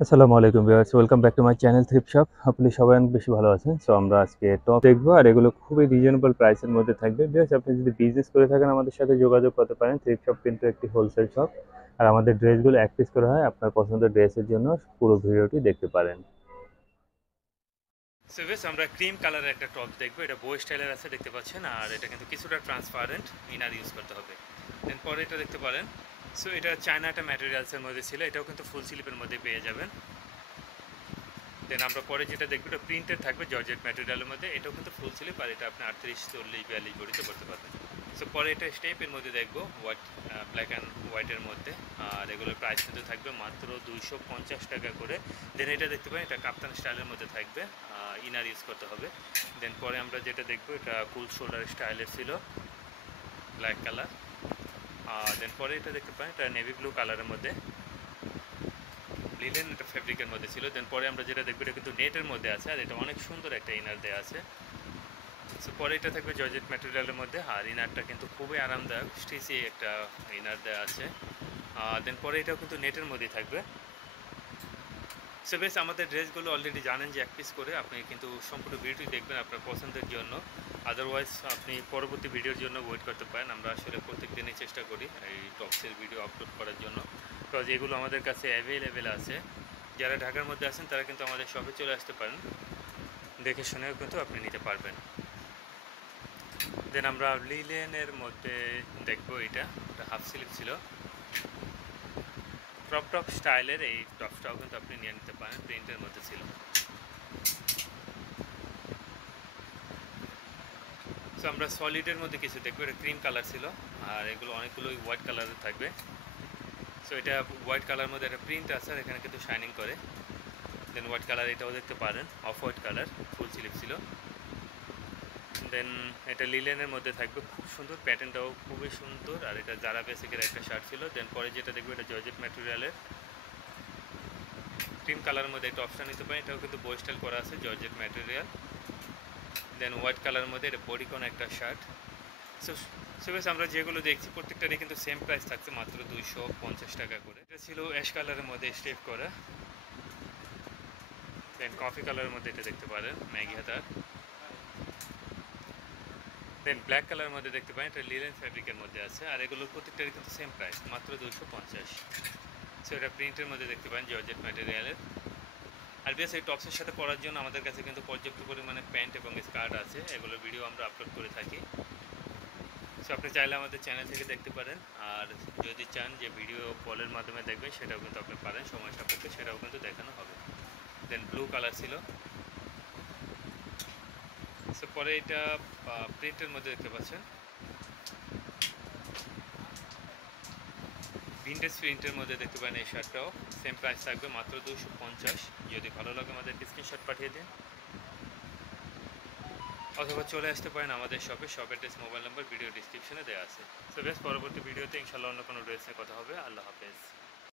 আসসালামু আলাইকুম viewers, welcome back to my channel thrift shop. আপনি সবাই অনেক বেশি ভালো আছেন। সো আমরা আজকে টপ দেখবো আর এগুলো খুবই রিজনেবল প্রাইসের মধ্যে থাকবে। ভিউয়ার্স, আপনি যদি বিজনেস করে থাকেন আমাদের সাথে যোগাযোগ করতে পারেন। থ্রিফট শপ কিন্তু একটি হোলসেল শপ। আর আমাদের ড্রেসগুলো এক পিস করা হয়। আপনার পছন্দের ড্রেসের জন্য পুরো ভিডিওটি দেখতে পারেন। সো বেশ, আমরা ক্রিম কালারের একটা টপ দেখবো। এটা বো স্টাইলের আছে, দেখতে পাচ্ছেন। আর এটা কিন্তু কিছুটা ট্রান্সপারেন্ট, ইনার ইউজ করতে হবে। দেন পরে এটা দেখতে পারেন। সো এটা চায়না একটা ম্যাটেরিয়ালসের মধ্যে ছিল, এটাও কিন্তু ফুল স্লিপের মধ্যে পেয়ে যাবেন। দেন আমরা পরে যেটা দেখবো, এটা প্রিন্টেড থাকবে জর্জেট ম্যাটেরিয়ালের মধ্যে, এটাও কিন্তু ফুল স্লিপ। আর এটা আপনি 38, 40, 42 বডিতে করতে পারবেন। সো পরে এটা স্টেপের মধ্যে দেখবো, হোয়াইট, ব্ল্যাক অ্যান্ড হোয়াইটের মধ্যে। আর এগুলোর প্রাইস কিন্তু থাকবে মাত্র 250 টাকা করে। দেন এটা দেখতে পারেন, এটা কাপ্তান স্টাইলের মধ্যে থাকবে, ইনার ইউজ করতে হবে। দেন পরে আমরা যেটা দেখবো, এটা কুল শোল্ডার স্টাইলের ছিল, ব্ল্যাক কালার। দেন পরে এটা দেখতে পারেন, এটা নেভি ব্লু কালারের মধ্যে, লিলেন একটা ফেব্রিকের মধ্যে ছিল। দেন পরে আমরা যেটা দেখবো, এটা কিন্তু নেটের মধ্যে আছে। আর এটা অনেক সুন্দর একটা ইনার দেওয়া আছে। সো পরে এটা থাকবে জর্জেট ম্যাটেরিয়ালের মধ্যে। আর ইনারটা কিন্তু খুবই আরামদায়ক, স্টিচি একটা ইনার দেওয়া আছে। দেন পরে এটাও কিন্তু নেটের মধ্যেই থাকবে। সো বেশ, আমাদের ড্রেসগুলো অলরেডি জানেন যে এক পিস করে। আপনি কিন্তু সম্পূর্ণ ভিডিওটি দেখবেন আপনার পছন্দের জন্য। আদারওয়াইজ আপনি পরবর্তী ভিডিওর জন্য ওয়েট করতে পারেন। আমরা আসলে প্রত্যেক দিনই চেষ্টা করি এই টপসের ভিডিও আপলোড করার জন্য, বিকজ এগুলো আমাদের কাছে অ্যাভেলেবেল আছে। যারা ঢাকার মধ্যে আছেন তারা কিন্তু আমাদের শপে চলে আসতে পারেন, দেখে শুনেও কিন্তু আপনি নিতে পারবেন। দেন আমরা লিলেনের মধ্যে দেখবো, এটা হাফ স্লিভ ছিল, ক্রপ টপ স্টাইলের। এই টপসটাও কিন্তু আপনি নিয়ে নিতে পারেন, প্রিন্টের মধ্যে ছিল। সো আমরা সলিডের মধ্যে কিছু দেখবো, এটা ক্রিম কালার ছিল। আর এগুলো অনেকগুলোই হোয়াইট কালারের থাকবে। সো এটা হোয়াইট কালার মধ্যে একটা প্রিন্ট আছে, আর এখানে কিন্তু শাইনিং করে। দেন হোয়াইট কালার এটাও দেখতে পারেন, off white colour, full sleeve ছিল। দেন এটা লিলেনের মধ্যে থাকবে, খুব সুন্দর, প্যাটার্নটাও খুবই সুন্দর। আর এটা জারা বেসিকের একটা শার্ট ছিল। দেন পরে যেটা দেখবো, এটা জর্জেট ম্যাটেরিয়ালের ক্রিম কালারের মধ্যে একটা অপশান নিতে পারেন, এটাও কিন্তু বো স্টাইল করা আছে, জর্জেট ম্যাটেরিয়াল। দেন হোয়াইট কালারের মধ্যে এটা বডিকন একটা শার্ট। সো সো বেশ, আমরা যেগুলো দেখছি প্রত্যেকটারই কিন্তু সেম প্রাইস থাকছে, মাত্র 250 টাকা করে। এটা ছিল অ্যাশ কালারের মধ্যে স্টেপ করা। দেন কফি কালারের মধ্যে এটা দেখতে পারেন, ম্যাগি হাতার। দেন ব্ল্যাক কালারের মধ্যে দেখতে পারেন, এটা লিলেন ফ্যাব্রিকের মধ্যে আছে। আর এগুলোর প্রত্যেকটারই কিন্তু সেম প্রাইস, মাত্র 250। সো এটা প্রিন্টের মধ্যে দেখতে পারেন, জর্জেট ম্যাটেরিয়ালের। আর বেশ, এই টপসের সাথে পরার জন্য আমাদের কাছে কিন্তু পর্যাপ্ত পরিমাণে প্যান্ট এবং স্কার্ট আছে, এগুলোর ভিডিও আমরা আপলোড করে থাকি। সো আপনি চাইলে আমাদের চ্যানেল থেকে দেখতে পারেন। আর যদি চান যে ভিডিও কলের মাধ্যমে দেখবেন, সেটাও কিন্তু আপনি পারেন, সময় সাপেক্ষে সেটাও কিন্তু দেখানো হবে। দেন ব্লু কালার ছিল। সো পরে এটা প্রিন্টের মধ্যে দেখতে পাচ্ছেন, ভিন্টেজ প্রিন্টের মধ্যে দেখতে পারেন। এই শার্টটাও সেম প্রাইস থাকবে, মাত্র 250। যদি ভালো লাগে আমাদেরকে স্ক্রিনশট পাঠিয়ে দিন, অথবা চলে আসতে পারেন আমাদের শপে। Shop address, mobile number video ডিসক্রিপশনে দেওয়া আছে। সো বেশ, পরবর্তী ভিডিওতে ইনশাল্লাহ অন্য কোনো ড্রেস নিয়ে কথা হবে। আল্লাহ হাফেজ।